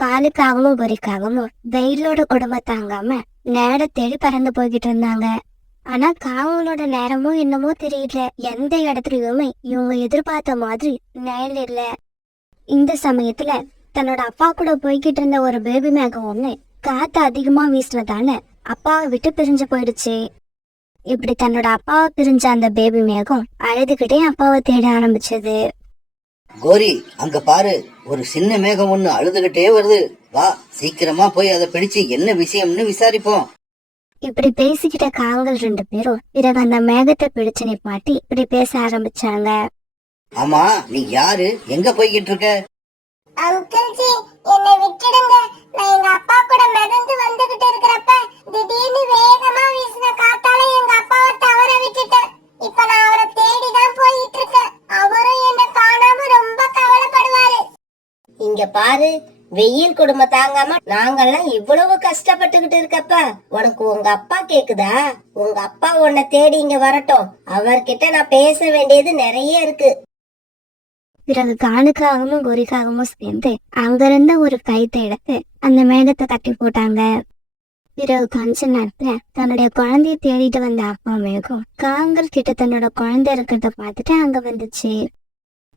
காலுக்காகவும் பொறிக்காகவும் வெயிலோட கொடுமை தாங்காம நேர தேடி பறந்து போய்கிட்டு இருந்தாங்க. ஆனா காவங்களோட நேரமும் என்னமோ தெரியல, எந்த இடத்துலயுமே இவங்க எதிர்பார்த்த மாதிரி நேரம் இல்ல. இந்த சமயத்துல தன்னோட அப்பா கூட போய்கிட்டு இருந்த ஒரு பேபி மேகம் ஒண்ணு காத்து அதிகமா வீசினதால அப்பாவை விட்டு பிரிஞ்சு போயிடுச்சு. இப்படி தன்னோட அப்பாவை பிரிஞ்ச அந்த பேபி மேகம் அழுதுகிட்டே அப்பாவை தேட ஆரம்பிச்சது. கோரி, அங்க பாரு, ஒரு சின்ன மேகம் ஒண்ணு அழுதுகிட்டே வருது. வா, சீக்கிரமா போய் அதை பிடிச்சு என்ன விஷயம்னு விசாரிப்போம். இப்படி பேசிக்கிட்ட காவங்கள் 2 பேரும் பிறகு அந்த மேகத்தை பிடிச்சு நிப்பாட்டி இப்படி பேச ஆரம்பிச்சாங்க. ஆமா, நீ யாரு, எங்க போய்கிட்டு இருக்க? அங்கிள் ஜி, என்னை விட்டுடுங்க. நான் எங்க அப்பா கூட மிதந்து வந்துகிட்டு இருக்கிறப்ப திடீர்னு வேகமா வீசின காத்தால எங்க அப்பாவை தவற விட்டுட்டேன். இப்ப நான் அவரை தேடிதான் போயிட்டு இருக்கேன். அவரும் என்ன காணாம ரொம்ப கவலைப்படுவாரு. இங்க பாரு, வெயில் கொடுமை தாங்காம நாங்கெல்லாம் இவ்வளவு கஷ்டப்பட்டுகிட்டு இருக்கப்ப உனக்கு உங்க அப்பா கேக்குதா? உங்க அப்பா உன்னை தேடி இங்க வரட்டும், அவர்கிட்ட நான் பேச வேண்டியது நிறைய இருக்கு. பிறகு காலுக்காகவும் கோரிக்காகவும் சேர்ந்து அங்கிருந்த ஒரு கைத்தை எடுத்து அந்த மேகத்தை தட்டி போட்டாங்க. பிறகு கொஞ்ச நேரத்துல தன்னுடைய குழந்தைய தேடிட்டு வந்த அப்பா மேகம் காங்கள் கிட்ட தன்னோட குழந்தை இருக்கிறத பார்த்துட்டு அங்க வந்துச்சு.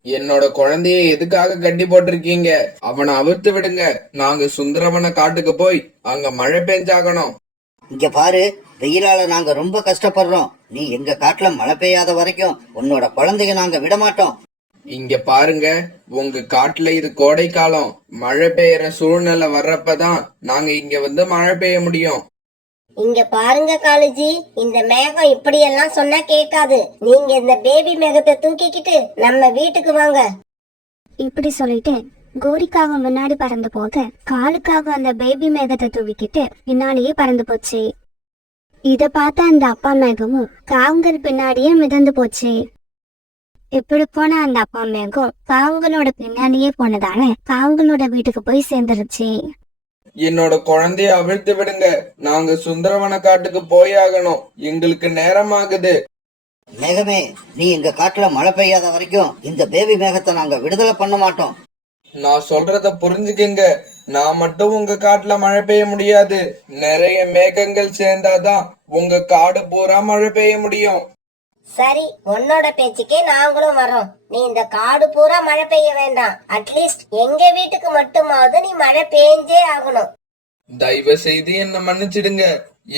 என்னோட குழந்தைய எதுக்காக கட்டி போட்டிருக்கீங்க? அவனை அவிர்த்து விடுங்க. நாங்க சுந்தரவன காட்டுக்கு போய் அங்க மழை பெஞ்சாகணும். இங்க பாரு, வெயிலால நாங்க ரொம்ப கஷ்டப்படுறோம். நீ எங்க காட்டுல மழை பெய்யாத வரைக்கும் உன்னோட குழந்தைய நாங்க விட மாட்டோம். இங்க பாருங்க, உங்க காட்டுல இது கோடை காலம். மழை பெய்யற சூழ்நிலை வர்றப்பதான் நாங்க இங்க வந்து மழை பெய்ய முடியும். இங்க பாருங்க காலுஜி, இந்த மேகம் இப்படியெல்லாம் சொன்னா கேட்காது. நீங்க இந்த பேபி மேகத்தை தூக்கிக்கிட்டு நம்ம வீட்டுக்கு வாங்க. இப்படி சொல்லிட்டு கோரிக்காக முன்னாடி பறந்து போக காலுக்காக அந்த பேபி மேகத்தை தூக்கிக்கிட்டு பின்னாடியே பறந்து போச்சு. இத பார்த்த அந்த அப்பா மேகமும் காவங்கள் பின்னாடியே மிதந்து போச்சு. இப்படி போன அந்த அப்பா மேகம் காவங்களோட பின்னாடியே போனதால காவங்களோட வீட்டுக்கு போய் சேர்ந்துருச்சு. என்னோட குழந்தைய அவிழ்த்து விடுங்க. நாங்க சுந்தரவன காட்டுக்கு போயாகணும். எங்களுக்கு நேரம் ஆகுது. மேகமே, நீ எங்க காட்டுல மழை பெய்யாத வரைக்கும் இந்த பேபி மேகத்தை நாங்க விடுதலை பண்ண மாட்டோம். நான் சொல்றத புரிஞ்சுக்கங்க. நான் மட்டும் உங்க காட்டுல மழை பெய்ய முடியாது. நிறைய மேகங்கள் சேர்ந்தாதான் உங்க காடு பூரா மழை பெய்ய முடியும். சரி, உன்னோட பேச்சுக்கே நாங்களும் வரோம். நீ இந்த காடு பூரா மழை பெய்ய வேண்டாம். அட்லீஸ்ட் எங்க வீட்டுக்கு மட்டுமாவது நீ மழை பெய்ஞ்சே ஆகணும். தயவு செய்து என்ன மன்னிச்சிடுங்க.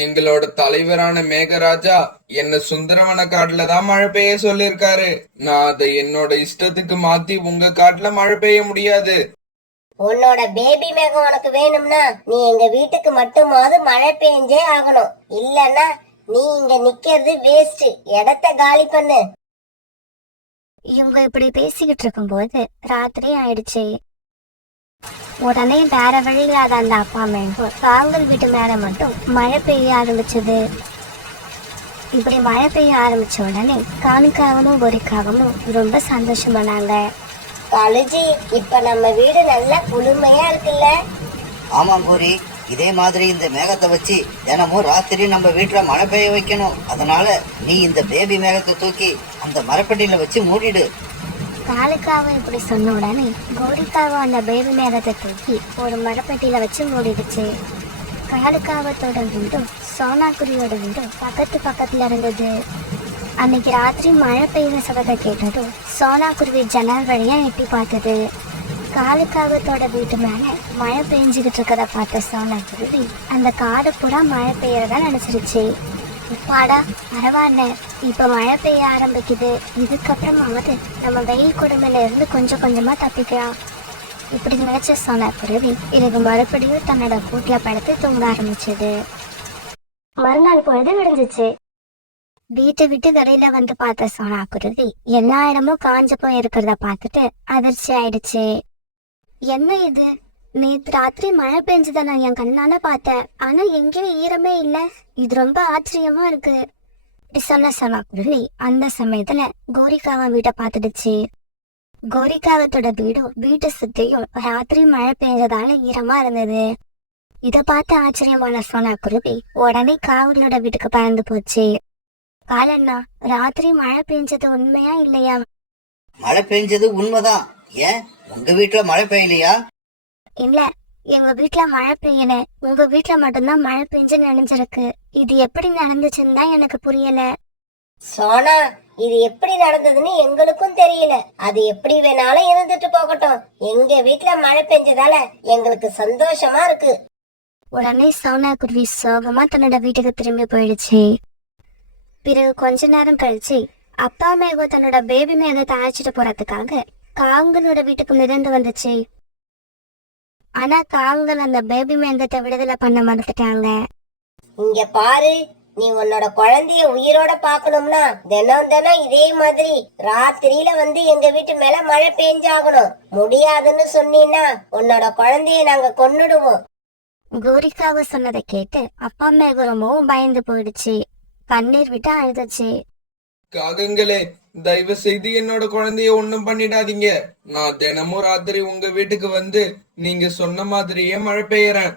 எங்களோட தலைவரான மேகராஜா என்ன சுந்தரவன காட்டுல தான் மழை பெய்ய சொல்லிருக்காரு. நான் அதை என்னோட இஷ்டத்துக்கு மாத்தி உங்க காட்டுல மழை பெய்ய முடியாது. உன்னோட பேபி மேகம் உனக்கு வேணும்னா நீ எங்க வீட்டுக்கு மட்டுமாவது மழை பெய்ஞ்சே ஆகணும். இல்லன்னா நீ இங்க நிக்கிறது வேஸ்ட். இடத்த காலி பண்ணு. இவங்க இப்படி பேசிக்கிட்டு இருக்கும் போது ராத்திரி ஆயிடுச்சு. உடனே வேற வழியில்லாத அந்த அப்பா மேகம் காவல் வீட்டு மேல மட்டும் மழை பெய்ய ஆரம்பிச்சது. இப்படி மழை பெய்ய ஆரம்பிச்ச உடனே காலுக்காகவும் கோரிக்காகவும் ரொம்ப சந்தோஷமானாங்க. காலுஜி, இப்ப நம்ம வீடு நல்லா குளுமையா இருக்குல்ல? ஆமா கோரி, இதே மாதிரி இந்த மேகத்தை வச்சு தினமும் ராத்திரி நம்ம வீட்டுல மழை பெய்ய வைக்கணும். அதனால நீ இந்த பேபி மேகத்தை தூக்கி அந்த மரப்பெட்டியில வச்சு மூடிடு. காலுக்காவும் இப்படி சொன்ன உடனே கோரிக்காவும் அந்த பேபி மேகத்தை தூக்கி ஒரு மரப்பெட்டியில வச்சு மூடிடுச்சு. காலுக்காவத்தோட வீடும் சோனாக்குருவியோட வீடும் பக்கத்துல இருந்தது. அன்னைக்கு ராத்திரி மழை பெய்யுற சபத்தை கேட்டதும் சோனாக்குருவி ஜன்னல் வழியா எட்டி பார்த்தது. காலுக்காகத்தோட வீட்டு மேல மழை பெஞ்சுக்கிட்டு இருக்கத பார்த்த சோனாக்குருவி அந்த காடு பூரா மழை பெய்யறதா நினைச்சிருச்சு. இப்பாடா, பரவாயில்ல, இப்ப மழை பெய்ய ஆரம்பிக்குது. இதுக்கப்புறமாவது நம்ம வெயில் கொடுமையில இருந்து கொஞ்சம் கொஞ்சமா தப்பிக்கலாம். இப்படி நினைச்ச சோனாக்குருவி இதுக்கு மறுபடியும் தன்னோட கூட்டில படுத்து தூங்க ஆரம்பிச்சது. மறுநாள் பொழுது விடிஞ்சிச்சு. வீட்டை விட்டு வெளியில வந்து பார்த்த சோனாக்குருவி எல்லா இடமும் காஞ்சு போய் இருக்கிறத பார்த்துட்டு அதிர்ச்சி ஆயிடுச்சு. என்ன இது, நேற்று ராத்திரி மழை பெஞ்சத நான் என் கண்ணால பார்த்தேன். ஆனா எங்கேயும் ஈரமே இல்ல. இது ரொம்ப ஆச்சரியமா இருக்கு. இப்படி சொன்ன சோனாக்குருவி அந்த சமயத்துல கோரிக்காவ வீட்டை பார்த்துடுச்சு. கோரிக்காவத்தோட வீடும் வீட்டை சுத்தியும் ராத்திரி மழை பெஞ்சதால ஈரமா இருந்தது. இத பார்த்து ஆச்சரியமான சோனாக்குருவி உடனே காவலோட வீட்டுக்கு பறந்து போச்சு. காலண்ணா, ராத்திரி மழை பெஞ்சது உண்மையா இல்லையா? மழை பெஞ்சது உண்மைதான். ஏன் உங்க வீட்டுல மழை பெய்யலையா? இல்ல, எங்க வீட்ல மழை பெய்யல, உங்க வீட்ல மட்டும்தான் மழை பெஞ்சு நனைஞ்சிருக்கு. இது எப்படி நடந்துச்சுன்னு தான் எனக்கு புரியல. சோனா, இது எப்படி நடந்ததுன்னு எங்களுக்கும் தெரியல. அது எப்படி வேணாலும் இருந்துட்டு போகட்டும். எங்க வீட்ல மழை பெஞ்சதால எங்களுக்கு சந்தோஷமா இருக்கு. உடனே சோனா குருவி சோகமா தன்னோட வீட்டுக்கு திரும்பி போயிடுச்சு. பிறகு கொஞ்ச நேரம் கழிச்சு அப்பா மேகம் தன்னோட பேபி மேகத்தை அழைச்சிட்டு போறதுக்காக காங்களோட வீட்டுக்கு மிதந்து வந்துச்சு. ஆனா காங்கள் அந்த பேபி மேகத்தை விடுதலை பண்ண மறந்துட்டாங்க. இங்க பாரு, நீ உன்னோட குழந்தைய உயிரோட பாக்கணும்னா தினம் தினம் இதே மாதிரி ராத்திரியில வந்து எங்க வீட்டு மேல மழை பெஞ்சாகணும். முடியாதுன்னு சொன்னீன்னா உன்னோட குழந்தைய நாங்க கொன்னுடுவோம். கோரிக்காக சொன்னதை கேட்டு அப்பா மேகம் ரொம்பவும் பயந்து போயிடுச்சு. கண்ணீர் விட்டு அழுதுச்சு. காகங்களே, தயவு செய்து என்னோட குழந்தைய ஒண்ணும் பண்ணிடாதீங்க. நான் தினமும் ராத்திரி உங்க வீட்டுக்கு வந்து நீங்க சொன்ன மாதிரியே மழை பெய்யறேன்.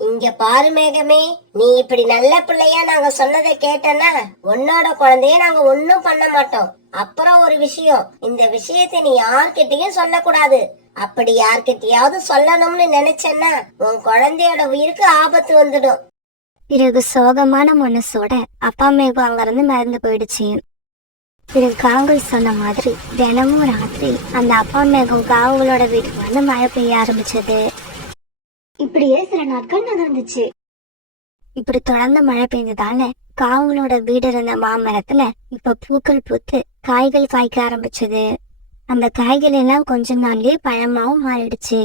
இங்க பாரு மேகமே, நீ இப்படி நல்ல பிள்ளையா நாங்க சொன்னதை கேட்டனா உன்னோட குழந்தைய நாங்க ஒன்னும் பண்ண மாட்டோம். அப்புறம் ஒரு விஷயம், இந்த விஷயத்தை நீ யார்கிட்டயும் சொல்லக்கூடாது. அப்படி யார்கிட்டயாவது சொல்லணும்னு நினைச்சேன்னா உன் குழந்தையோட உயிருக்கு ஆபத்து வந்துடும். பிறகு சோகமான மனசோட அப்பா மேகம் அங்கிருந்து மறந்து போயிடுச்சு. பிறகு காங்கள் சொன்ன மாதிரி தினமும் ராத்திரி அந்த அப்பா மேகம் காவங்களோட வீட்டுக்கு வந்து மழை பெய்ய ஆரம்பிச்சது. இப்படியே சில நாட்கள் நகர்ந்துச்சு. இப்படி தொடர்ந்து மழை பெய்ஞ்சதால காவங்களோட வீடு இருந்த மாமரத்துல இப்ப பூக்கள் பூத்து காய்கள் காய்க்க ஆரம்பிச்சது. அந்த காய்கள் எல்லாம் கொஞ்ச நாள்லயே பழமாவும் மாறிடுச்சு.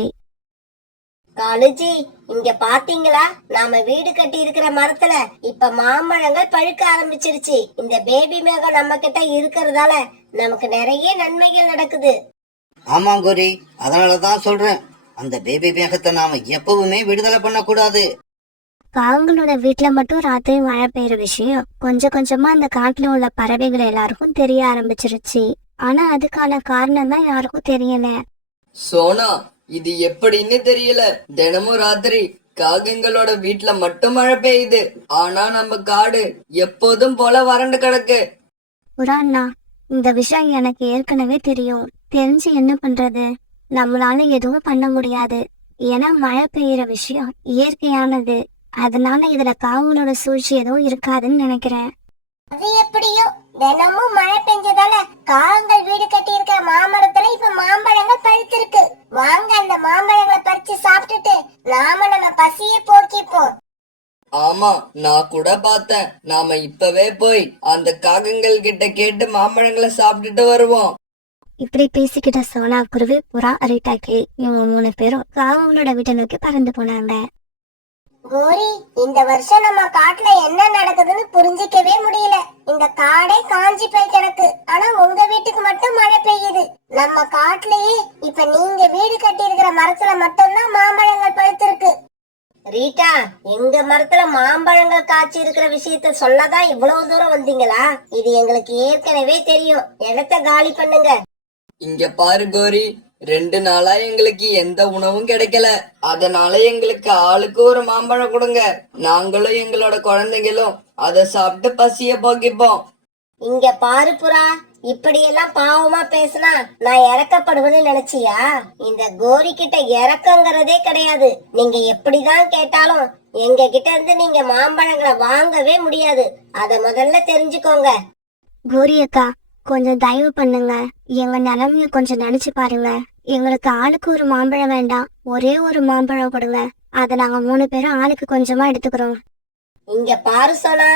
காலுஜி, இங்க பாத்தீங்களா, நாம வீடு கட்டி இருக்கிற மரத்துல இப்ப மாம்பழங்கள் பழுக்க ஆரம்பிச்சிருச்சு. இந்த பேபி மேகம் நம்ம கிட்ட இருக்கிறதால நமக்கு நிறைய நன்மைகள் நடக்குது. ஆமா கோரி, அதனாலதான் சொல்றேன், அந்த பேபி மேகத்தை நாம எப்பவுமே விடுதலை பண்ணக்கூடாது. காங்களோட வீட்டுல மட்டும் ராத்திரி மழை பெய்யுற விஷயம் கொஞ்சம் கொஞ்சமா அந்த காட்டுல உள்ள பறவைகள் எல்லாருக்கும் தெரிய ஆரம்பிச்சிருச்சு. ஆனா அதுக்கான காரணம் தான் யாருக்கும் தெரியல. சோனா, இது எப்படின்னு தெரியல. தினமும் ராத்திரி காகங்களோட வீட்ல மட்டும் மழை பெய்யுது. ஆனா நம்ம காடு எப்போதும் போல வறண்டு கிடக்கு. புறாண்ணா, இந்த விஷயம் எனக்கு ஏற்கனவே தெரியும். தெரிஞ்சு என்ன பண்றது? நம்மளால எதுவும் பண்ண முடியாது. ஏன்னா மழை பெய்யுற விஷயம் இயற்கையானது. அதனால இதுல காவங்களோட சூழ்ச்சி எதுவும் இருக்காதுன்னு நினைக்கிறேன். அது எப்படியோ தினமும் மழை பெஞ்சதால காகங்கள் வீடு கட்டி இருக்கிற மாமரத்துல இப்ப மாம்பழங்கள் பழுத்திருக்கு. வாங்க அந்த மாம்பழங்களை பறிச்சு சாப்பிட்டுட்டு நாம நம்ம பசியை போக்கிப்போம். ஆமா, நான் கூட பார்த்தேன். நாம இப்பவே போய் அந்த காகங்கள் கிட்ட கேட்டு மாம்பழங்களை சாப்பிட்டுட்டு வருவோம். இப்படி பேசிக்கிட்ட சோனா குருவி, புறா, அரிட்டாக்கி இவங்க 3 பேரும் காவங்களோட வீட்டை நோக்கி பறந்து போனாங்க. கோரி, இந்த வருஷம் நம்ம காட்டுல என்ன நடக்குதுன்னு புரிஞ்சிக்கவே முடியல. இந்த காடே காஞ்சி போய் கிடக்கு. ஆனா உங்க வீட்டுக்கு மட்டும் மழை பெய்யுது. நம்ம காட்டுலயே இப்ப நீங்க வீடு கட்டி இருக்கிற மரத்துல மட்டும்தான் மாம்பழங்கள் பழுத்திருக்கு. ரீட்டா, எங்க மரத்துல மாம்பழங்கள் காய்ச்சி இருக்கிற விஷயத்த சொல்லதான் இவ்வளவு தூரம் வந்தீங்களா? இது எங்களுக்கு ஏற்கனவே தெரியும். இடத்த காலி பண்ணுங்க. இங்க பாரு கோரி, 2 நாளா எங்களுக்கு எந்த உணவும் கிடைக்கல. அதனால எங்களுக்கு ஆளுக்கு ஒரு மாம்பழம் கொடுங்க. நாங்களும் எங்களோட குழந்தைகளும் அதை சாப்பிட்டு பசிய போக்கிப்போம். இங்க பாரு புறா, இப்படியெல்லாம் பாவமா பேசினா நான் இறக்கப்படுவேன்னு நினைச்சியா? இந்த கோரி கிட்ட இறக்கங்கிறதே கிடையாது. நீங்க எப்படிதான் கேட்டாலும் எங்க கிட்ட இருந்து நீங்க மாம்பழங்களை வாங்கவே முடியாது. அத முதல்ல தெரிஞ்சுக்கோங்க. கோரி அக்கா, கொஞ்சம் தயவு பண்ணுங்க. எங்க நிலைமைய கொஞ்சம் நினைச்சு பாருங்க. எங்களுக்கு ஆளுக்கு ஒரு மாம்பழம் வேண்டாம், ஒரே ஒரு மாம்பழம் கொடுங்க. அதை நாங்க 3 பேரும் ஆளுக்கு கொஞ்சமா எடுத்துக்கிறோம். இங்க பாரு சோனா,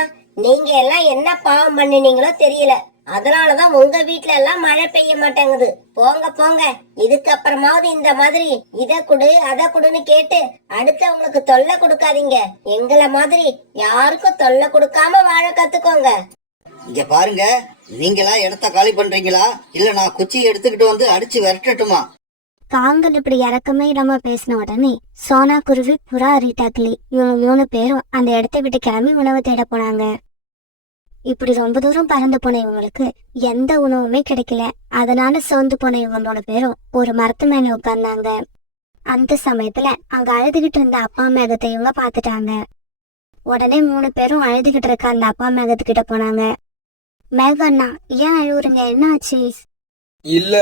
நீங்க எல்லாம் என்ன பாவம் பண்ணினீங்களோ தெரியல. அதனாலதான் உங்க வீட்ல எல்லாம் மழை பெய்ய மாட்டேங்குது. போங்க போங்க, இதுக்கப்புறமாவது இந்த மாதிரி இத குடு அத குடுன்னு கேட்டு அடுத்தவங்களுக்கு தொல்லை கொடுக்காதீங்க. எங்கள மாதிரி யாருக்கும் தொல்லை கொடுக்காம வாழ கத்துக்கோங்க. இங்க பாருங்க, நீங்களா இடத்த காலி பண்றீங்களா இல்ல நான் குச்சியை எடுத்துக்கிட்டு வந்து அடிச்சு விரட்டட்டுமா? காங்கள் இப்படி இறக்கமே இல்லாம பேசின உடனே சோனா குருவி, புறா, அரிட்டாக்கிளி இவங்க 3 பேரும் அந்த இடத்தை விட்டு கிளம்பி உணவு தேட போனாங்க. இப்படி ரொம்ப தூரம் பறந்து போன இவங்களுக்கு எந்த உணவுமே கிடைக்கல. அதனால சோர்ந்து போன இவங்க 3 பேரும் ஒரு மரத்து மேல உட்கார்ந்தாங்க. அந்த சமயத்துல அங்க அழுதுகிட்டு இருந்த அப்பா மேகத்தை இவங்க பாத்துட்டாங்க. உடனே 3 பேரும் அழுதுகிட்டு இருக்க அந்த அப்பா மேகத்துக்கிட்ட போனாங்க. மேகண்ணா, ஏன் அழுவுறீங்க? என்ன ஆச்சு? இல்ல,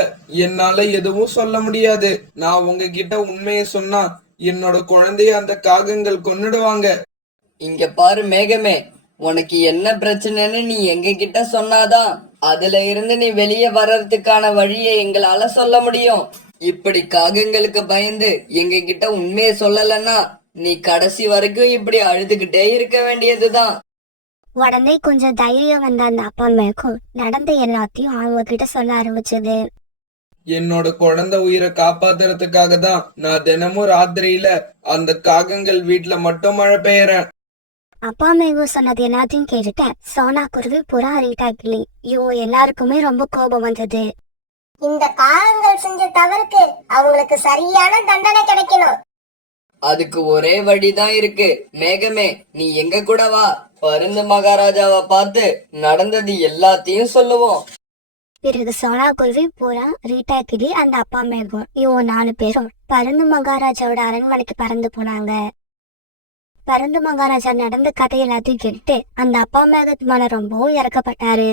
என்னால எதுவும் சொல்ல முடியாது. நான் உங்ககிட்ட உண்மையை சொன்னா என்னோட குழந்தைய அந்த காகங்கள் கொன்னுடுவாங்க. இங்க பாரு மேகமே, உனக்கு என்ன பிரச்சனைன்னு நீ எங்க கிட்ட சொன்னாதான் அதுல இருந்து நீ வெளியே வர்றதுக்கான வழியை எங்களால சொல்ல முடியும். இப்படி காகங்களுக்கு பயந்து எங்க கிட்ட உண்மையை சொல்லலன்னா நீ கடைசி வரைக்கும் இப்படி அழுதுகிட்டே இருக்க வேண்டியதுதான். உடனே கொஞ்சம் தைரியம் வந்த அந்த அப்பா அம்மாவுக்கும் நடந்த எல்லாத்தையும் அவங்க கிட்ட சொல்ல ஆரம்பிச்சது. என்னோட குழந்தை உயிரை காப்பாத்துறதுக்காக தான் நான் தினமும் ராத்திரியில அந்த காகங்கள் வீட்டுல மட்டும் மழை பெய்யறேன். அப்பா அம்மாவும் சொன்னது எல்லாத்தையும் கேட்டுட்டு சோனா குருவி, புறா, ரீட்டா கிளி இவங்க எல்லாருக்குமே ரொம்ப கோபம் வந்தது. இந்த காகங்கள் செஞ்ச தவறுக்கு அவங்களுக்கு சரியான தண்டனை கிடைக்கணும். அதுக்கு ஒரே வழிதான் இருக்கு. மேகமே, நீ எங்க கூட வா, பருந்து மகாராஜாவை பார்த்து நடந்தது எல்லாத்தையும் சொல்லுவோம். பிறகு சோனா குருவி, புறா, ரீட்டா கிளி, அந்த அப்பா அம்மாவும் இவங்க 4 பேரும் பருந்து மகாராஜாவோட அரண்மனைக்கு பறந்து போனாங்க. பருந்து மகாராஜா நடந்த கதை எல்லாத்தையும் கேட்டு அந்த அப்பா மேகத்து மேல ரொம்பவும் இறக்கப்பட்டாரு.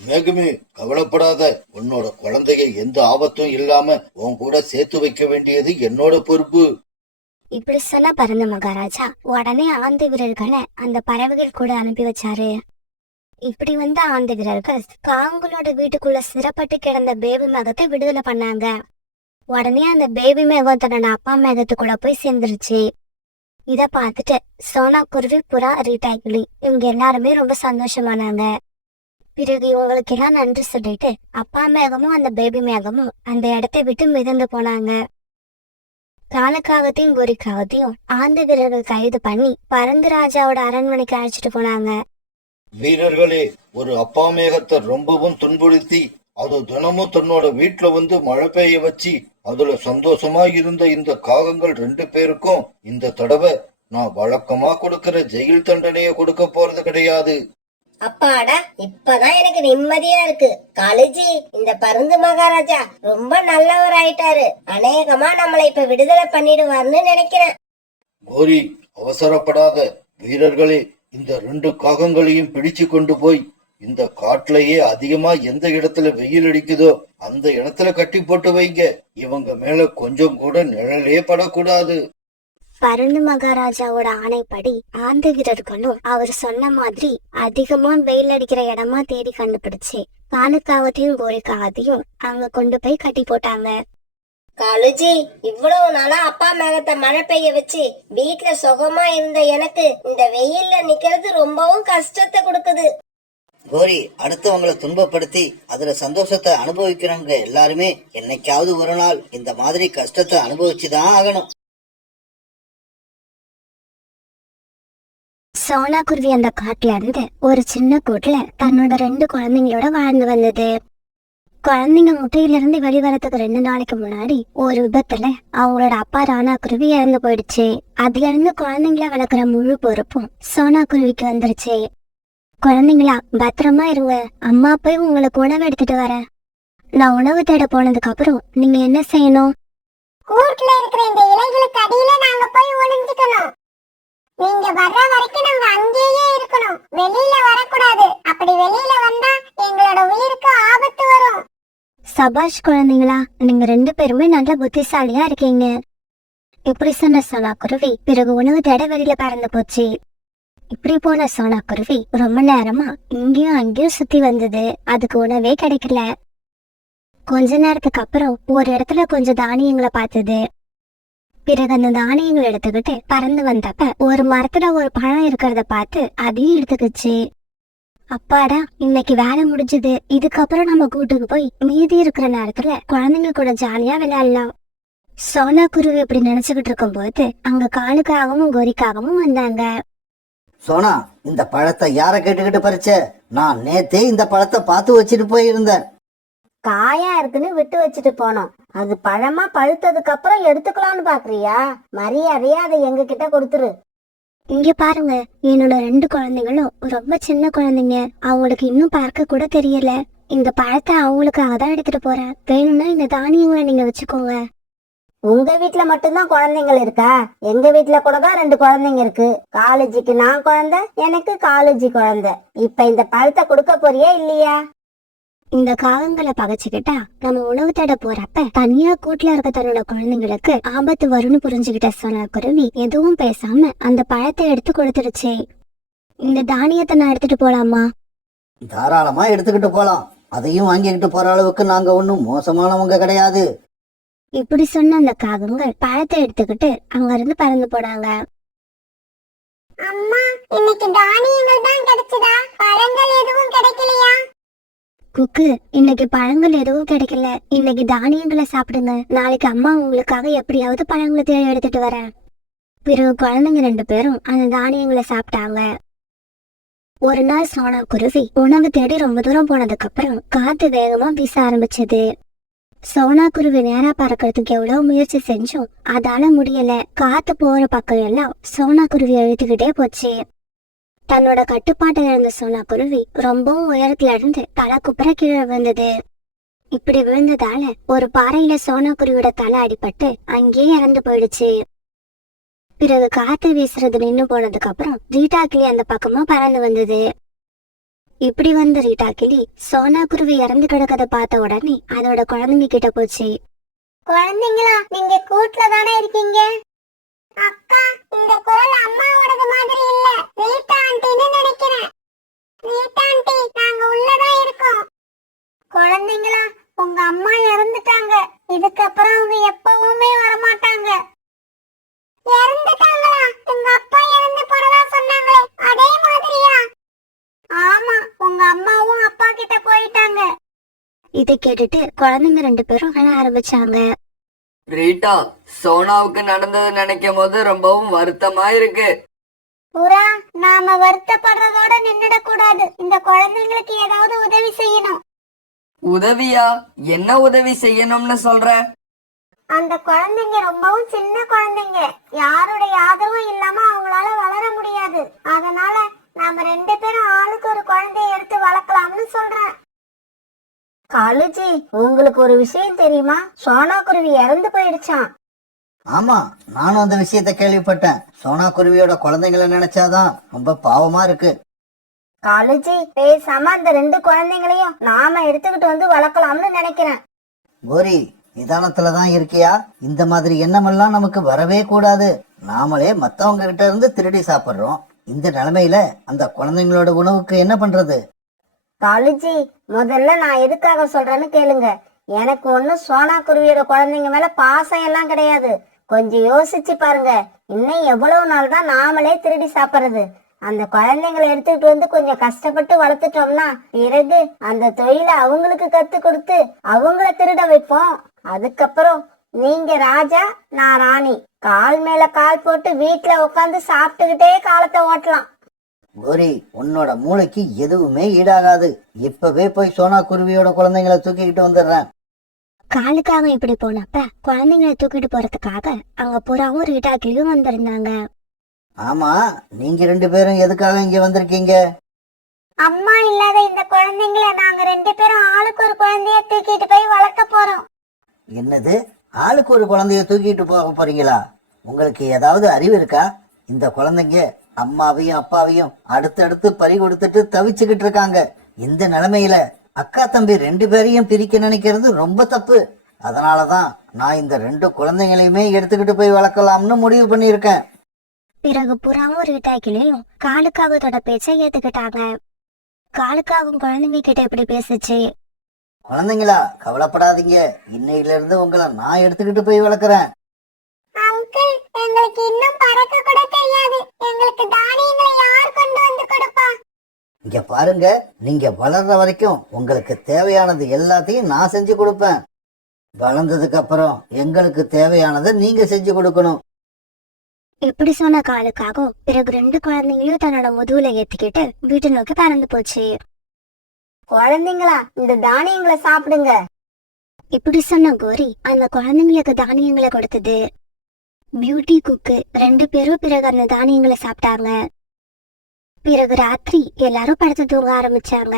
மேகமே, கவலைப்படாத. உன்னோட குழந்தைய எந்த ஆபத்தும் இல்லாம உன் கூட சேர்த்து வைக்க வேண்டியது என்னோட பொறுப்பு. இப்படி சொன்ன பருந்து மகாராஜா உடனே ஆந்தை வீரர்களை அந்த பறவைகள் கூட அனுப்பி வச்சாரு. இப்படி வந்த ஆந்தை வீரர்கள் காங்களோட வீட்டுக்குள்ள சிறப்பட்டு கிடந்த பேபி மேகத்தை விடுதலை பண்ணாங்க. உடனே அந்த பேபி மேகம் தன்னோட அப்பா மேகத்துக்குள்ள போய் சேர்ந்துருச்சு. இத பார்த்துட்டு சோனா குருவி, புறா, ரீட்டா கிளி இவங்க எல்லாருமே ரொம்ப சந்தோஷமானாங்க. பிறகு இவங்களுக்கு எல்லாம் நன்றி சொல்லிட்டு அப்பா மேகமும் அந்த பேபி மேகமும் அந்த இடத்தை விட்டு மிதந்து போனாங்க. காலக்காகத்தையும் கோரிக்காகத்தையும் ஆந்த வீரர்கள் கைது பண்ணி பருந்து ராஜாவோட அரண்மனைக்கு அழைச்சிட்டு போனாங்க. வீரர்களே, ஒரு அப்பா மேகத்தை ரொம்பவும் துன்புறுத்தி அது தினமும் தன்னோட வீட்டுல வந்து மழை பெய்ய வச்சு அதுல சந்தோஷமா இருந்த இந்த காகங்கள் 2 பேருக்கும் இந்த தடவை நான் வழக்கமா கொடுக்கிற ஜெயில் தண்டனையை கொடுக்க போறது கிடையாது. அப்பாடா, இப்பதான் எனக்கு நிம்மதியா இருக்கு. காலேஜி, இந்த பருந்து மகாராஜா ரொம்ப நல்லவர் ஆயிட்டாரு. அநேகமா நம்மளை இப்ப விடுதலை பண்ணிடுவார்னு நினைக்கிறேன். கோரி, அவசரப்படாத. வீரர்களே, இந்த 2 காகங்களையும் பிடிச்சு கொண்டு போய் இந்த காட்டுலயே அதிகமா எந்த இடத்துல வெயில் அடிக்குதோ அந்த இடத்துல கட்டி போட்டு வைங்க. இவங்க மேல கொஞ்சம் கூட நிழலே படக்கூடாது. பருந்து மகாராஜாவோட ஆணைப்படி ஆந்த வீரர்களும் அவர் சொன்ன மாதிரி அதிகமா வெயில் அடிக்கிற இடமா தேடி கண்டுபிடிச்சு காலுக்காகத்தையும் கோரிக்காகத்தையும் அங்க கொண்டு போய் கட்டி போட்டாங்க. காலுஜி, இவ்வளவு நாளா அப்பா மேகத்தை மழை பெய்ய வச்சு வீட்டுல சுகமா இருந்த எனக்கு இந்த வெயில்ல நிக்கிறது ரொம்பவும் கஷ்டத்தை கொடுக்குது. கோரி, அடுத்தவங்களை துன்பப்படுத்தி அதுல சந்தோஷத்தை அனுபவிக்கிறவங்க எல்லாருமே என்னைக்காவது ஒரு நாள் இந்த மாதிரி கஷ்டத்தை அனுபவிச்சுதான் ஆகணும். சோனா குருவி அந்த காட்டுல இருந்து ஒரு சின்ன கூட்டுல தன்னோட 2 குழந்தைங்களோட வாழ்ந்து வந்தது. குழந்தைங்க முட்டையில இருந்து வெளிவரத்துக்கு 2 நாளைக்கு முன்னாடி ஒரு விபத்துல அவங்களோட அப்பா ராணா குருவி இறந்து போயிடுச்சு. அதுல இருந்து குழந்தைங்கள வளர்க்குற முழு பொறுப்பும் சோனா குருவிக்கு வந்துருச்சு. குழந்தைங்களா, பத்திரமா இருங்க. அம்மா போய் உங்களுக்கு உணவு எடுத்துட்டு வரேன். நான் உணவு தேட போனதுக்கு அப்புறம் நீங்க என்ன செய்யணும்? கூட்டுல இருக்கிற இந்த இலைகளுக்கு அடியில நாங்க போய் ஒளிஞ்சுக்கணும். நீங்க வர்ற வரைக்கும் நாங்க அங்கேயே இருக்கணும். வெளியில வரக்கூடாது. அப்படி வெளியில வந்தா எங்களோட உயிருக்கு ஆபத்து வரும். சபாஷ் குழந்தைங்களா, நீங்க 2 பேருமே நல்ல புத்திசாலியா இருக்கீங்க. இப்படி சொன்ன சோனா குருவி பிறகு உணவு தேட வெளியில பறந்து போச்சு. இப்படி போன சோனா குருவி ரொம்ப நேரமா இங்கேயும் அங்கேயும் சுத்தி வந்தது. அதுக்கு உணவே கிடைக்கல. கொஞ்ச நேரத்துக்கு அப்புறம் ஒரு இடத்துல கொஞ்சம் தானியங்களை பார்த்தது. பிறகு அந்த தானியங்களை எடுத்துக்கிட்டு பறந்து வந்தப்ப ஒரு மரத்துல ஒரு பழம் இருக்கிறத பார்த்து அதையும் எடுத்துக்கிச்சு. அப்பாடா, இன்னைக்கு வேலை முடிஞ்சது. இதுக்கப்புறம் நம்ம கூட்டுக்கு போய் மீதி இருக்கிற நேரத்துல குழந்தைங்க கூட ஜாலியா விளையாடலாம். சோனா குருவி இப்படி நினைச்சுக்கிட்டு இருக்கும் போது அங்க காலுக்காகவும் கோரிக்காகவும் வந்தாங்க. சோனா, இந்த பழத்தை யார கேட்டுக்கிட்டு பறிச்ச? நான் நேத்தே இந்த பழத்தை பார்த்து வச்சுட்டு போயிருந்தேன். காயா இருக்குன்னு விட்டு வச்சுட்டு போனோம். அது பழமா பழுத்ததுக்கு அப்புறம் எடுத்துக்கலாம்னு பாக்குறியா? மரியாதையா அதை எங்க கிட்ட கொடுத்துரு. இங்க பாருங்க, என்னோட 2 குழந்தைங்களும் ரொம்ப சின்ன குழந்தைங்க. அவங்களுக்கு இன்னும் பார்க்க கூட தெரியல. இந்த பழத்தை அவங்களுக்காக தான் எடுத்துட்டு போறேன். வேணும்னா இந்த தானியங்களை நீங்க வச்சுக்கோங்க. உங்க வீட்டுல மட்டும்தான் குழந்தைங்கள் இருக்கா? எங்க வீட்டுல கூட தான் 2 குழந்தைங்க இருக்கு. காலேஜுக்கு நான் குழந்தை, எனக்கு காலேஜி குழந்தை. இப்ப இந்த பழத்தை கொடுக்க போறியா இல்லையா? இந்த காகங்களை பகைச்சுக்கிட்டா நம்ம உணவு தேட போறப்ப தனியா கூட்டுல இருக்க தன்னோட குழந்தைங்களுக்கு ஆபத்து வரும்னு புரிஞ்சுக்கிட்ட சோனாக்குருவி எதுவும் பேசாம அந்த பழத்தை எடுத்து கொடுத்துருச்சு. இந்த தானியத்தை நான் எடுத்துட்டு போலாமா? தாராளமா எடுத்துக்கிட்டு போலாம். அதையும் வாங்கிக்கிட்டு போற அளவுக்கு நாங்க ஒன்னும் மோசமானவங்க கிடையாது. இப்படி சொன்ன அந்த காகங்கள் பழத்தை எடுத்துக்கிட்டு அங்க இருந்து பறந்து போனாங்க. அம்மா, இன்னைக்கு தானியங்கள் தான் கிடைச்சதா? பழங்கள் எதுவும் கிடைக்கலையா? குக்கு, இன்னைக்கு பழங்கள் எதுவும் கிடைக்கல. இன்னைக்கு தானியங்களை சாப்பிடுங்க. நாளைக்கு அம்மா உங்களுக்காக எப்படியாவது பழங்களை தேடி எடுத்துட்டு வரேன். பிறகு குழந்தைங்க 2 பேரும் அந்த தானியங்களை சாப்பிட்டாங்க. ஒரு நாள் சோனாக்குருவி உணவு தேடி ரொம்ப தூரம் போனதுக்கு அப்புறம் காத்து வேகமா வீச ஆரம்பிச்சது. சோனாக்குருவி நேரா பறக்கிறதுக்கு எவ்வளவு முயற்சி செஞ்சும் அதால முடியல. காத்து போற பக்கம் எல்லாம் சோனாக்குருவி இழுத்துக்கிட்டே போச்சு. தன்னோட கட்டுப்பாட்டில் இருந்த சோனாக்குருவி ரொம்பவும் உயரத்துல இருந்து தலை குப்புற கீழே விழுந்தது. இப்படி விழுந்ததால ஒரு பாறையில சோனாக்குருவியோட தலை அடிபட்டு அங்கேயே இறந்து போயிடுச்சு. பிறகு காத்து வீசுறது நின்னு போனதுக்கு அப்புறம் ரீட்டா கிளி அந்த பக்கமா பறந்து வந்தது. இப்படி வந்த ரீட்டா கிளி சோனாக்குருவி இறந்து கிடக்கத பார்த்த உடனே அதோட குழந்தைங்க கிட்ட போச்சு. குழந்தைங்களா, நீங்க கூட்டுல தானே இருக்கீங்க? அக்கா, இந்த குரல் அம்மாவோடது மாதிரி இல்ல. ரீட்டா ஆண்டின்னு நினைக்கிறேன். ரீட்டா ஆண்டி, நாங்க உள்ளதான் இருக்கோம். குழந்தைங்களா, உங்க அம்மா இறந்துட்டாங்க. இதுக்கப்புறம் அவங்க எப்பவுமே வரமாட்டாங்க. இறந்துட்டாங்களா? உங்க அப்பா இறந்து போறதா சொன்னாங்களே, அதே மாதிரியா? ஆமா, உங்க அம்மாவும் அப்பா கிட்ட போயிட்டாங்க. இதை கேட்டுட்டு குழந்தைங்க 2 பேரும் அழ ஆரம்பிச்சாங்க. ரீட்டா, சோனாவுக்கு நடந்தது நினைக்கும் போது ரொம்பவும் வருத்தமா இருக்கு. புறா, நாம வருத்தப்படுறதோட நின்னுடக் கூடாது. இந்த குழந்தைங்களுக்கு ஏதாவது உதவி செய்யணும். உதவியா? என்ன உதவி செய்யணும்னு சொல்ற? அந்த குழந்தைங்க ரொம்பவும் சின்ன குழந்தைங்க. யாருடைய ஆதரவும் இல்லாம அவங்களால வளர முடியாது. அதனால நாம 2 பேரும் ஆளுக்கு ஒரு குழந்தைய எடுத்து வளர்க்கலாம்னு சொல்றேன். காலுஜி, உங்களுக்கு ஒரு விஷயம் தெரியுமா? சோனாக்குருவி இறந்து போயிடுச்சான். ஆமா, நானும் அந்த விஷயத்த கேள்விப்பட்டேன். சோனாக்குருவியோட குழந்தைங்களை நினைச்சாதான் ரொம்ப பாவமா இருக்கு. காலுஜி, பேசாம அந்த 2 குழந்தைங்களையும் நாம எடுத்துக்கிட்டு வந்து வளர்க்கலாம்னு நினைக்கிறேன். கோரி, நிதானத்துலதான் இருக்கியா? இந்த மாதிரி எண்ணமெல்லாம் நமக்கு வரவே கூடாது. நாமளே மத்தவங்க கிட்ட இருந்து திருடி சாப்பிடுறோம். இந்த நிலைமையில அந்த குழந்தைங்களோட உணவுக்கு என்ன பண்றது? காலுஜி, முதல்ல நான் எதுக்காக சொல்றேன்னு கேளுங்க. எனக்கு ஒன்னும் சோனாக்குருவியோட குழந்தைங்க மேல பாசம் எல்லாம் கிடையாது. கொஞ்சம் யோசிச்சு பாருங்க. இன்னும் எவ்வளவு நாள் தான் நாமளே திருடி சாப்பிடுறது? அந்த குழந்தைங்களை எடுத்துக்கிட்டு வந்து கொஞ்சம் கஷ்டப்பட்டு வளர்த்துட்டோம்னா பிறகு அந்த தொழிலை அவங்களுக்கு கத்து கொடுத்து அவங்கள திருட வைப்போம். அதுக்கப்புறம் நீங்க ராஜா, நான் ராணி, கால் மேல கால் போட்டு வீட்டுல உட்காந்து சாப்பிட்டுக்கிட்டே காலத்தை ஓட்டலாம். கோரி, உன்னோட மூளைக்கு எதுவுமே ஈடாகாது. இப்பவே போய் சோனாக்குருவியோட குழந்தைங்களை தூக்கிக்கிட்டு வந்துடுறேன். காலுக்காக இப்படி போனப்ப குழந்தைங்களை தூக்கிட்டு போறதுக்காக அங்க புறாவும் ரீட்டா கிளியும் வந்திருந்தாங்க. ஆமா, நீங்க 2 பேரும் எதுக்காக இங்க வந்திருக்கீங்க? அம்மா இல்லாத இந்த குழந்தைங்களை நாங்க 2 பேரும் ஆளுக்கு ஒரு குழந்தைய தூக்கிட்டு போய் வளர்க்க போறோம். என்னது, ஆளுக்கு ஒரு குழந்தைய தூக்கிட்டு போக போறீங்களா? உங்களுக்கு ஏதாவது அறிவு இருக்கா? இந்த குழந்தைங்க அம்மாவையும் அப்பாவையும் அடுத்தடுத்து பறி கொடுத்துட்டு தவிச்சுக்கிட்டு இருக்காங்க. இந்த நிலைமையில அக்கா தம்பி 2 பேரையும் பிரிக்க நினைக்கிறது ரொம்ப தப்பு. அதனாலதான் நான் இந்த 2 குழந்தைங்களையுமே எடுத்துக்கிட்டு போய் வளர்க்கலாம்னு முடிவு பண்ணியிருக்கேன். பிறகு புறாவும் ரீட்டா கிளியும் காலுக்காகத்தோட பேச்சை ஏத்துக்கிட்டாங்க. காலுக்காகவும் குழந்தைங்க கிட்ட இப்படி பேசுச்சு. குழந்தைங்களா, கவலைப்படாதீங்க. இன்னையில இருந்து உங்களை நான் எடுத்துக்கிட்டு போய் வளர்க்குறேன். அங்கிள், எங்களுக்கு இன்னும் பறக்க கூட தெரியாது. எங்களுக்கு தானியங்களை யார் கொண்டு வந்து கொடுப்பா? இங்க பாருங்க, நீங்க வளர்ற வரைக்கும் உங்களுக்கு தேவையானது எல்லாத்தையும் நான் செஞ்சு கொடுப்பேன். வளர்ந்ததுக்கு அப்புறம் எங்களுக்கு தேவையானதை நீங்க செஞ்சு கொடுக்கணும். இப்படி சொன்ன காலுக்காகவும் பிறகு 2 குழந்தைங்களையும் தன்னோட முதுகுல ஏத்திக்கிட்டு வீட்டு நோக்கி பறந்து போச்சு. குழந்தைங்களா, இந்த தானியங்களை சாப்பிடுங்க. இப்படி சொன்ன கோரி அந்த குழந்தைங்களுக்கு தானியங்களை கொடுத்தது. பியூட்டி, குக்கு 2 பேரும் பிறகு அந்த தானியங்களை சாப்பிட்டாங்க. பிறகு ராத்திரி எல்லாரும் படுத்து தூங்க ஆரம்பிச்சாங்க.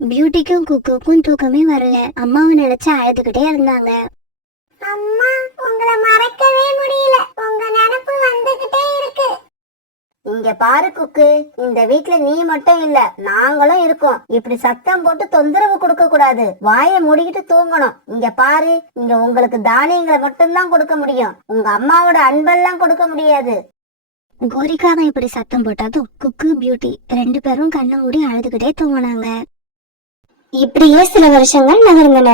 பியூட்டிக்கும் குக்குக்கும் தூக்கமே வரல. அம்மாவை நினைச்சு அழுதுகிட்டே இருந்தாங்க. அம்மா, உங்களை மறக்கவே முடியல. உங்க நினைப்பு வந்துகிட்டே இருக்கு. இங்க இங்க பாரு குக்கு, இந்த வீட்ல நீ மட்டும் இல்ல, நாங்களும் இருக்கோம். இப்படி சத்தம் போட்டு தொந்தரவு கொடுக்க கூடாது. வாயை மூடிக்கிட்டு தூங்கணும். இங்க பாரு, இங்க உங்களுக்கு தானியங்களை மட்டும்தான் கொடுக்க முடியும். உங்க அம்மாவோட அன்பெல்லாம் கொடுக்க முடியாது. கோரிக்காக இப்படி சத்தம் போட்டதும் குக்கு பியூட்டி 2 பேரும் கண்ணை மூடி அழுதுகிட்டே தூங்கினாங்க. இப்படியே சில வருஷங்கள் நகர்ந்தன.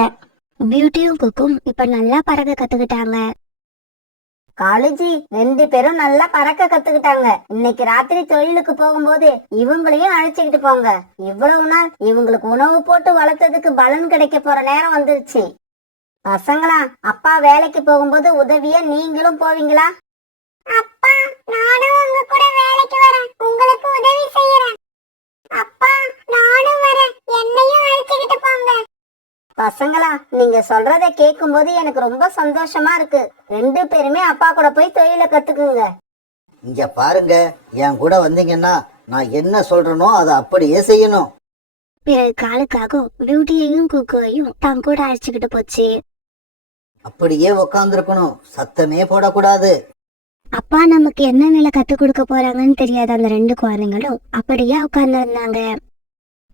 பியூட்டியும் குக்கும் இப்ப நல்லா பறக்க கத்துக்கிட்டாங்க. காலேஜி 2 பேரும் நல்லா பறக்க கத்துக்கிட்டாங்க. இன்னைக்கு ராத்திரி தொழிலுக்கு போகும்போது இவங்களையும் அழைச்சுக்கிட்டு போங்க. இவ்வளவு நாள் இவங்களுக்கு உணவு போட்டு வளர்த்ததுக்கு பலன் கிடைக்க போற நேரம் வந்துருச்சு. பசங்களா, அப்பா வேலைக்கு போகும்போது உதவியா நீங்களும் போவீங்களா? அப்பா, நானும் உங்க கூட வேலைக்கு வரேன், உங்களுக்கு உதவி செய்யறேன். அப்பா, நானும் வரேன், என்னையும் அழைச்சுக்கிட்டு போங்க. பசங்களா, நீங்க சொல்றத கேட்கும் போது எனக்கு ரொம்ப சந்தோஷமா இருக்கு. 2 பேருமே அப்பா கூட போய் தொழிலை கத்துக்குங்க. இங்க பாருங்க, என் கூட வந்தீங்கன்னா நான் என்ன சொல்றேனோ அதை அப்படியே செய்யணும். பிறகு காலுக்காக பியூட்டியையும் குக்குவையும் தான் கூட அழைச்சுக்கிட்டு போச்சு. அப்படியே உக்காந்துருக்கணும், சத்தமே போடக்கூடாது. அப்பா நமக்கு என்ன வேலை கத்து கொடுக்க போறாங்கன்னு தெரியாத அந்த 2 குழந்தைங்களும் அப்படியே உட்கார்ந்து இருந்தாங்க.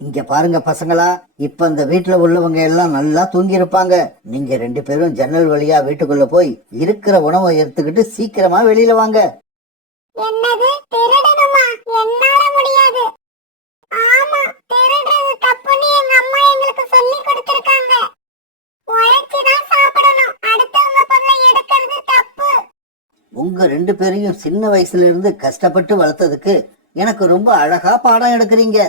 இங்க பாருங்க பசங்களா, இப்ப இந்த வீட்டுல உள்ளவங்க எல்லாம் நல்லா தூங்கி இருப்பாங்க. நீங்க 2 பேரும் ஜன்னல் வழியா வீட்டுக்குள்ள போய் இருக்கிற உணவை எடுத்துக்கிட்டு சீக்கிரமா வெளியில வாங்க. என்னது, திருடணுமா? என்னால முடியாது. ஆமா, திருடுறது தப்புன்னு எங்க அம்மா எங்களுக்கு சொல்லி கொடுத்திருக்காங்க. உழைச்சுதான் சாப்பிடணும், அடுத்தவங்க பொருளை எடுக்கிறது தப்பு. உங்க 2 பேரையும் சின்ன வயசுல இருந்து கஷ்டப்பட்டு வளர்த்ததுக்கு எனக்கு ரொம்ப அழகா பாடம் எடுக்கிறீங்க.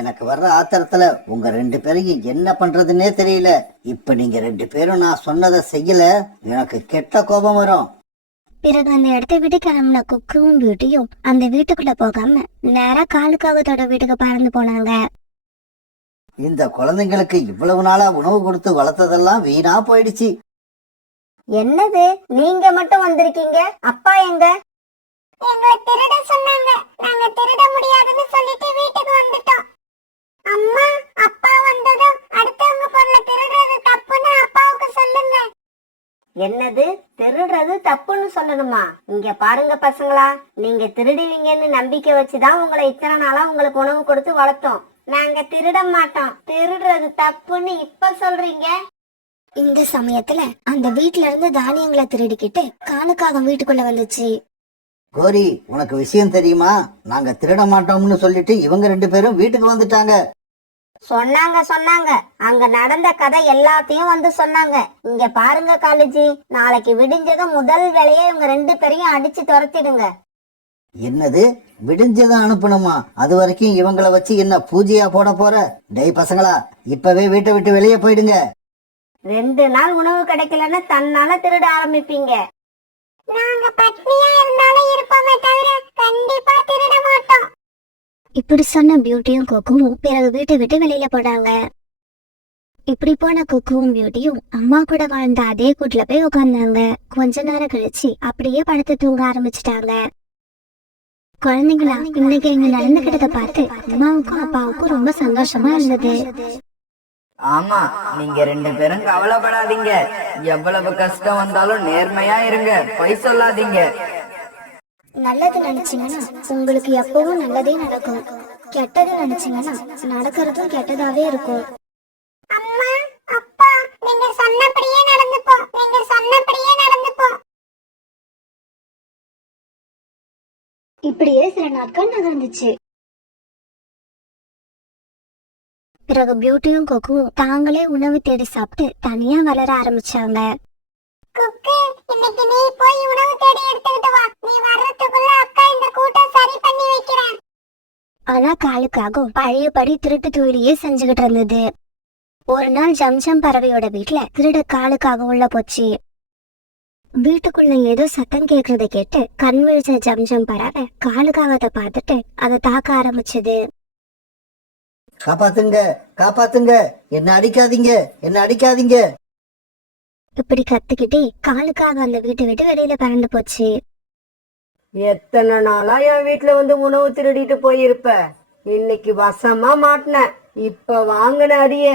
எனக்கு வர்ற ஆத்திரத்துல உங்க 2 பேரையும் என்ன பண்றதுன்னே தெரியல. இப்ப நீங்க 2 பேரும் நான் சொன்னதை செய்யல, எனக்கு கெட்ட கோபம் வரும். பிறகு அந்த இடத்த விட்டு கிளம்புன குக்கும் பியூட்டியும் அந்த வீட்டுக்குள்ள போகாம நேரா காலுக்காகத்தோட வீட்டுக்கு பறந்து போனாங்க. இந்த குழந்தைங்களுக்கு இவ்வளவு நாளா உணவு கொடுத்து வளர்த்ததெல்லாம் வீணா போயிடுச்சு. என்னது, நீங்க மட்டும் வந்திருக்கீங்க? அப்பா எங்க? எங்களை திருட சொன்னாங்க, நாங்க திருட முடியாதுன்னு சொல்லிட்டு வீட்டுக்கு வந்துட்டோம். அம்மா, அப்பா வந்ததும் அடுத்தவங்க பொருளை திருடுறது தப்புன்னு அப்பாவுக்கு சொல்லுங்க. என்னது, திருடுறது தப்புன்னு சொல்லணுமா? இங்க பாருங்க பசங்களா, நீங்க திருடுவீங்கன்னு நம்பிக்கை வச்சுதான் உங்களை இத்தனை நாளா உங்களுக்கு உணவு கொடுத்து வளர்த்தோம். நாங்க திருட மாட்டோம், திருடுறது தப்புன்னு இப்ப சொல்றீங்க. இந்த சமயத்துல அந்த வீட்டுல இருந்து தானியங்களை திருடிக்கிட்டு காலுக்காக வீட்டுக்குள்ள வந்துச்சு. கோரி, உனக்கு விஷயம் தெரியுமா? நாங்க திருட மாட்டோம்னு சொல்லிட்டு இவங்க 2 பேரும் வீட்டுக்கு வந்துட்டாங்க. சொன்னாங்க அங்க நடந்த கதை எல்லாத்தையும் வந்து சொன்னாங்க. இங்க பாருங்க காலேஜி, நாளைக்கு விடிஞ்சதும் முதல் வேலையை இவங்க 2 பேரையும் அடிச்சு துரத்திடுங்க. என்னது, விடிஞ்சதான் அனுப்பணுமா? அது வரைக்கும் இவங்கள வச்சு என்ன பூஜையா போட போற? டேய் பசங்களா, இப்பவே வீட்டை விட்டு வெளியே போயிடுங்க. 2 நாள் உணவு கிடைக்கலன்னு தன்னால திருட ஆரம்பிப்பீங்க. நாங்க பட்னியா இருந்தாலும் இருப்போமே தவிர கண்டிப்பா திருட மாட்டோம். இப்படி சொன்ன பியூட்டியும் குக்குவும் பிறகு வீட்டை விட்டு வெளியில போனாங்க. இப்படி போன குக்குவும் பியூட்டியும் அம்மா கூட வாழ்ந்த அதே கூட்டுல போய் உட்கார்ந்தாங்க. கொஞ்ச நேரம் கழிச்சு அப்படியே படுத்து தூங்க ஆரம்பிச்சிட்டாங்க. குழந்தைங்களா, இன்னைக்கு இங்க நடந்துகிட்டத பார்த்து அம்மாவுக்கும் அப்பாவுக்கும் ரொம்ப சந்தோஷமா இருந்தது. ஆமா, நீங்க 2 பேரும் கவலைப்படாதீங்க. எவ்வளவு கஷ்டம் வந்தாலும் நேர்மையா இருங்க, பொய் சொல்லாதீங்க. நல்லது நினைச்சீங்கன்னா உங்களுக்கு எப்பவும் நல்லதே நடக்கும். கெட்டது நினைச்சீங்கன்னா நடக்கிறதும் கெட்டதாவே இருக்கும். அம்மா, அப்பா, நீங்க சொன்னபடியே நடந்துப்போம், நீங்க சொன்னபடியே நடந்துப்போம். இப்படியே சில நாட்கள் நகர்ந்துச்சு. பிறகு பியூட்டியும் கொக்கும் தாங்களே உணவு தேடி சாப்பிட்டு தனியா வளர ஆரம்பிச்சாங்க. குக்கு, இன்னைக்கு நீ போய் உணவு தேடி எடுத்துக்கிட்டு வா. நீ வர்றதுக்குள்ள அக்கா இந்த கூட்டம் சரி பண்ணி வைக்கிறேன். ஆனா காலுக்காக பழையபடி திருட்டு தொழிலையே செஞ்சுகிட்டு இருந்தது. ஒரு நாள் ஜம்ஜம் பறவையோட வீட்டுல திருட காலுக்காக உள்ள போச்சு. வீட்டுக்குள்ள ஏதோ சத்தம் கேட்கறத கேட்டு கண் விழிச்ச ஜம்ஜம் பறவை காலுக்காகத்தை பார்த்துட்டு அதை தாக்க ஆரம்பிச்சது. காப்பாத்துங்க, காப்பாத்துங்க, என்ன அடிக்காதீங்க, என்ன அடிக்காதீங்க. இப்படி கத்துக்கிட்டே காலுக்காக அந்த வீட்டை விட்டு வெளியில பறந்து போச்சு. எத்தனை நாளா என் வீட்டுல வந்து உணவு திருடிட்டு போயிருப்ப, இன்னைக்கு வசமா மாட்டின. இப்ப வாங்கின அடிய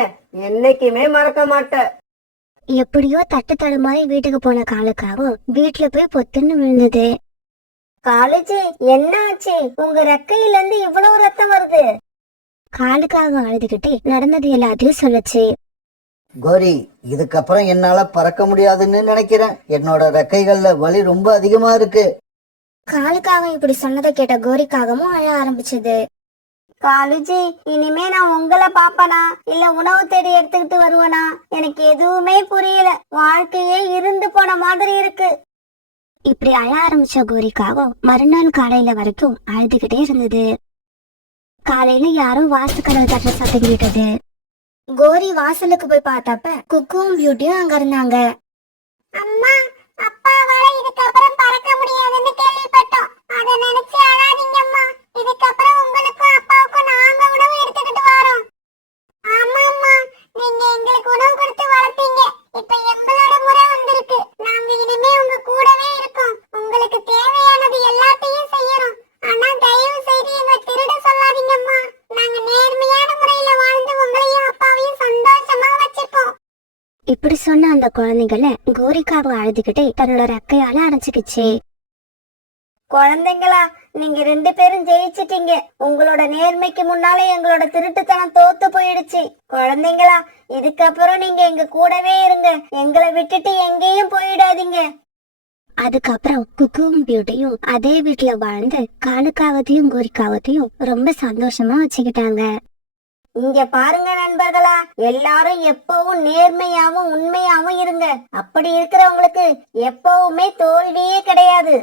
என்னைக்குமே மறக்க மாட்டேன். எப்படியோ தட்டு தடுமாறி வீட்டுக்கு போன காலுக்காக வீட்டுல போய் பொத்துன்னு விழுந்தது. காலேஜி என்ன ஆச்சு? உங்க ரெக்கையில இருந்து இவ்வளவு ரத்தம் வருது. காலுக்காக அழுதுகிட்டே நடந்தது எல்லாத்தையும் சொல்லுச்சு. கோரி, இதுக்கப்புறம் என்னால பறக்க முடியாதுன்னு நினைக்கிறேன். என்னோட ரெக்கைகள்ல வலி ரொம்ப அதிகமா இருக்கு. காலுக்காக இப்படி சொன்னதை கேட்ட கோரிக்காகவும் அழ ஆரம்பிச்சது. காலேஜி, இனிமே நான் உங்களை பாப்பனா இல்ல உணவு தேடி எடுத்துக்கிட்டு வருவனா? எனக்கு எதுவுமே புரியல. வாழ்க்கையே இருந்து போன மாதிரி இருக்கு. இப்படி அழ ஆரம்பிச்ச கோரிக்காகவும் மறுநாள் காலையில வரைக்கும் அழுதுகிட்டே இருந்தது. காலையில யாரோ வாசல் கதவு தட்டுற சத்தம் கேட்டது. கோரி வாசலுக்கு போய் பார்த்தப்ப குக்கும் பியூட்டியும் அங்க இருந்தாங்க. அம்மா, அப்பாவால இதுக்கப்புறம் பறக்க முடியாதுன்னு கேள்விப்பட்டோம். அத நினைச்சு அழாதீங்கம்மா. இதுக்கப்புறம் உங்களுக்கும் அப்பாவுக்கும் நாங்க உணவு எடுத்துக்கிட்டு வரோம். ஆமாம்மா, நீங்க எங்களுக்கு உணவு கொடுத்து வளர்த்தீங்க. இப்ப எங்களோட முறை வந்திருக்கு. நாங்க இனிமே உங்க கூடவே இருக்கோம். உங்களுக்கு தேவையானது எல்லாத்தையும் செய்யறோம். ஆனா தயவு செய்து எங்களை திருட சொல்லாதீங்கம்மா. நாங்க நேர்மையான முறையில வாழ்ந்து உங்களையும் அப்பாவையும் சந்தோஷமா வச்சிருப்போம். இப்படி சொன்ன அந்த குழந்தைங்கள கோரிக்காக அழுதுகிட்டே தன்னோட ரெக்கையால அடைச்சுக்கிச்சு. குழந்தைங்களா, நீங்க 2 பேரும் ஜெயிச்சிட்டீங்க. உங்களோட நேர்மைக்கு முன்னாலே எங்களோட திருட்டுத்தனம் தோத்து போயிடுச்சு. குழந்தைங்களா, இதுக்கப்புறம் நீங்க எங்க கூடவே இருங்க. எங்களை விட்டுட்டு எங்கேயும் போயிடாதீங்க. அதுக்கப்புறம் குக்கும் பியூட்டியும் அதே வீட்டுல வாழ்ந்து காலுக்காகத்தையும் கோரிக்காகத்தையும் ரொம்ப சந்தோஷமா வச்சுக்கிட்டாங்க. இங்க பாருங்க நண்பர்களா, எல்லாரும் எப்பவும் நேர்மையாவும் உண்மையாவும் இருங்க. அப்படி இருக்கிறவங்களுக்கு எப்பவுமே தோல்வியே கிடையாது.